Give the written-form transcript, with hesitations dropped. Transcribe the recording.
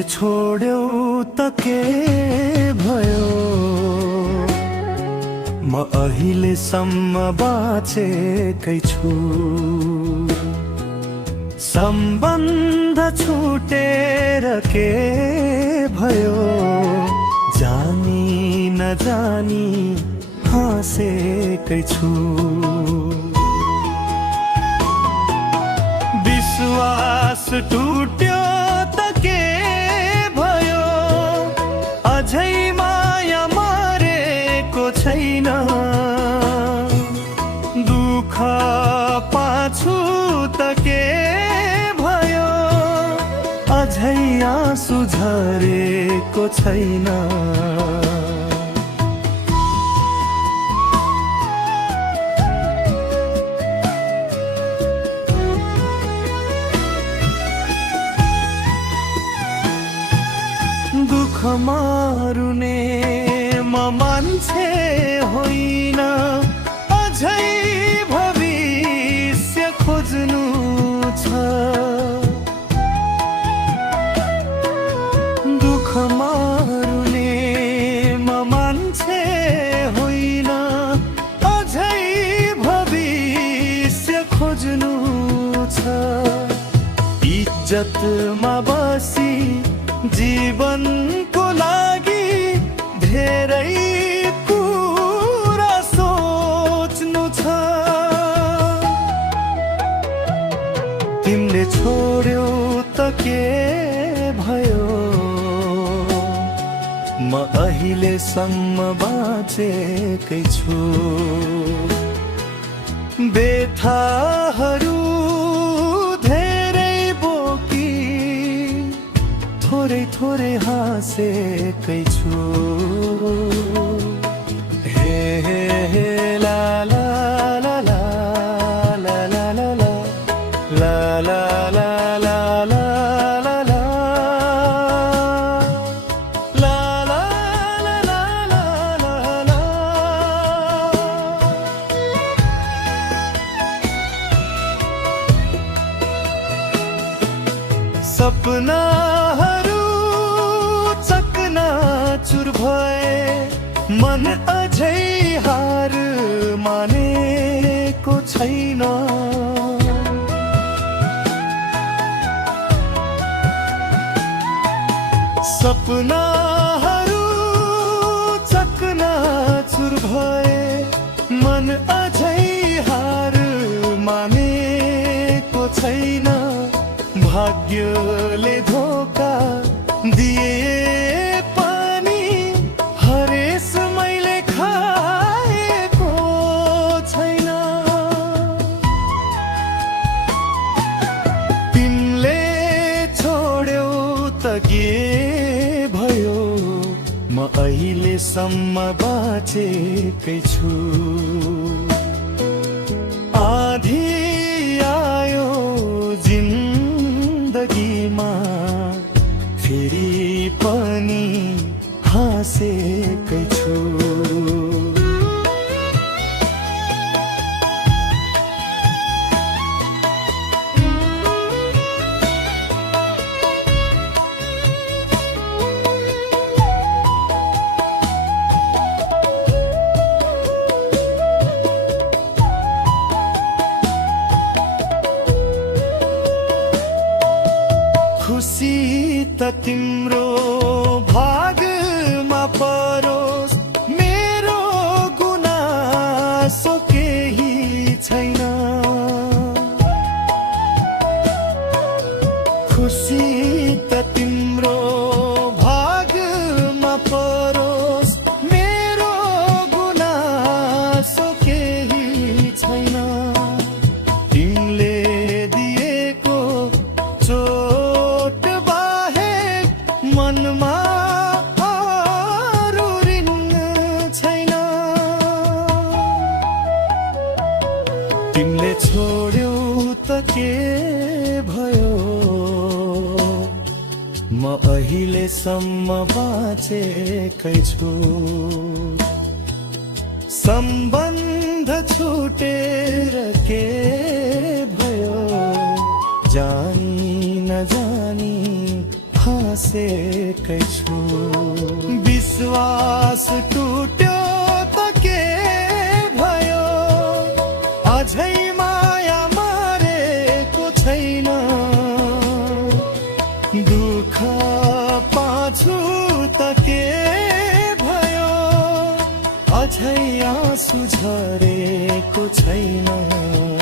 तिमीले छोड्यौ त के भयो, म अहिलेसम्म बाँचेकै छु। सम्बन्ध छुटेर के भयो, जानी नजानी हाँसेकै छु। विश्वास टुट्यो त के भयो, अझै माया मरेको छैन। दुःख पाछु त के भयो, अझै आँसु झरेको छैन। दुःख मारुने म मान्छे होइन, अझै भविष्य खोज्नु छ। दुःख मारुने म मान्छे होइन, अझै भविष्य खोज्नु छ। इज्जतमा बसी जीवनको लागि धेरै कुरा सोच्नु छ। तिमीले छोड्यौ त के भयो, म अहिलेसम्म बाँचेकै छु। बेथाहरू थोरै थोरै हाँसेकै छु। हे हे हे ला ला ला ला ला ला ला ला ला ला ला ला ला ला ला ला ला ला। सपना चुर भए, मन अझै हार मानेको छैन। सपनाहरू चकनाचुर भए, मन अझै हार मानेको छैन। भाग्यले धोका दिए के भयो, म अहिलेसम्म बाँचेकै छु। आधी आयो जिन्दगीमा, फेरि पनि हाँसेकै छु। खुसी त तिम्रो भागमा परोस्, मेरो गुनासो केही छैन। खुसी त तिम्रो भागमा परोस्, मेरो गुनासो केही छैन। तिमीले दिएको मनमा अरू ऋण छैन। तिमीले छोड्यौ त के भयो, म अहिलेसम्म बाँचेकै छु। सम्बन्ध छुटेर के भयो, जानी नजानी हाँ बसेकै छु। विश्वास टुट्यो त के भयो, अझै माया मारेको छैन। दुःख पाछु त के भयो, अझै आँसु झरेको छैन।